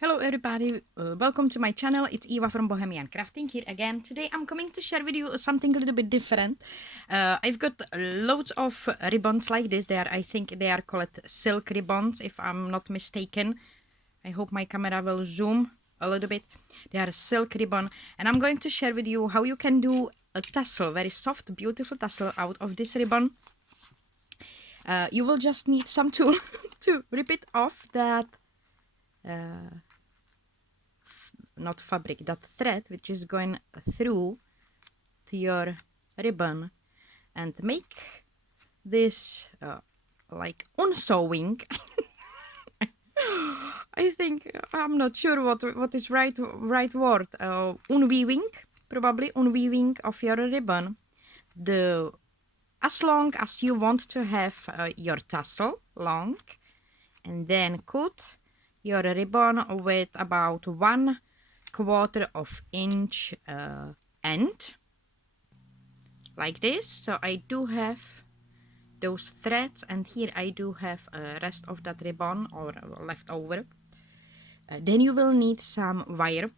Hello everybody, welcome to my channel. It's Eva from Bohemian Crafting here again. Today I'm coming to share with you something a little bit different. I've got loads of ribbons like this. I think they are called silk ribbons if I'm not mistaken. I hope my camera will zoom a little bit. They are silk ribbon and I'm going to share with you how you can do a tassel, very soft, beautiful tassel out of this ribbon. You will just need some tool to rip it off that not fabric, that thread which is going through to your ribbon and make this like unsewing. I think I'm not sure what is right word. Unweaving, probably unweaving of your ribbon. As long as you want to have your tassel long, and then cut your ribbon with about 1/4 of inch end like this. So I do have those threads, and here I do have rest of that ribbon or left over. Then you will need some wire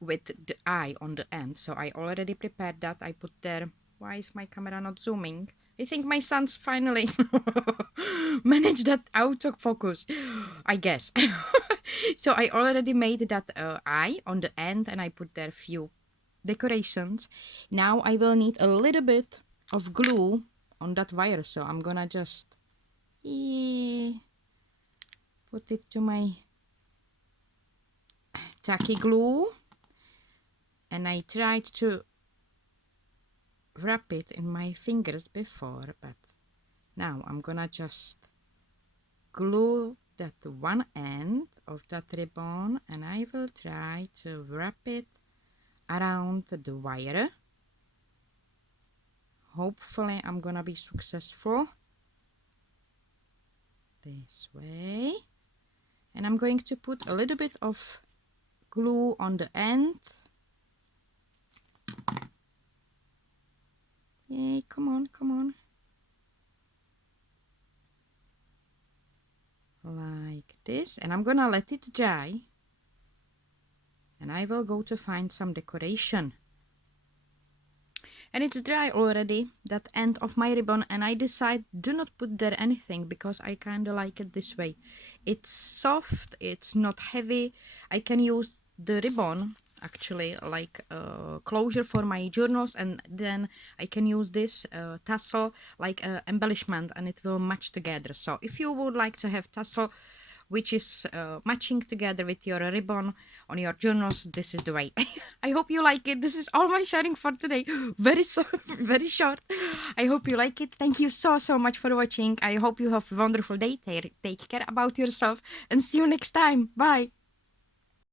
with the eye on the end. So I already prepared that. I put there. Why is my camera not zooming? I think my son's finally managed that autofocus, I guess. So I already made that eye on the end and I put there a few decorations. Now I will need a little bit of glue on that wire. So I'm gonna just put it to my tacky glue. And I tried to wrap it in my fingers before, but now I'm gonna just glue that one end of that ribbon and I will try to wrap it around the wire. Hopefully I'm gonna be successful this way. And I'm going to put a little bit of glue on the end. Yay, come on, come on. Like this. And I'm gonna let it dry. And I will go to find some decoration. And it's dry already, that end of my ribbon. And I decide do not put there anything because I kind of like it this way. It's soft, it's not heavy. I can use the ribbon actually like closure for my journals, and then I can use this tassel like embellishment and it will match together. So if you would like to have tassel which is matching together with your ribbon on your journals, this is the way. I hope you like it. This is all my sharing for today. Very very short. I hope you like it. Thank you so much for watching. I hope you have a wonderful day. Take care about yourself and see you next time. Bye.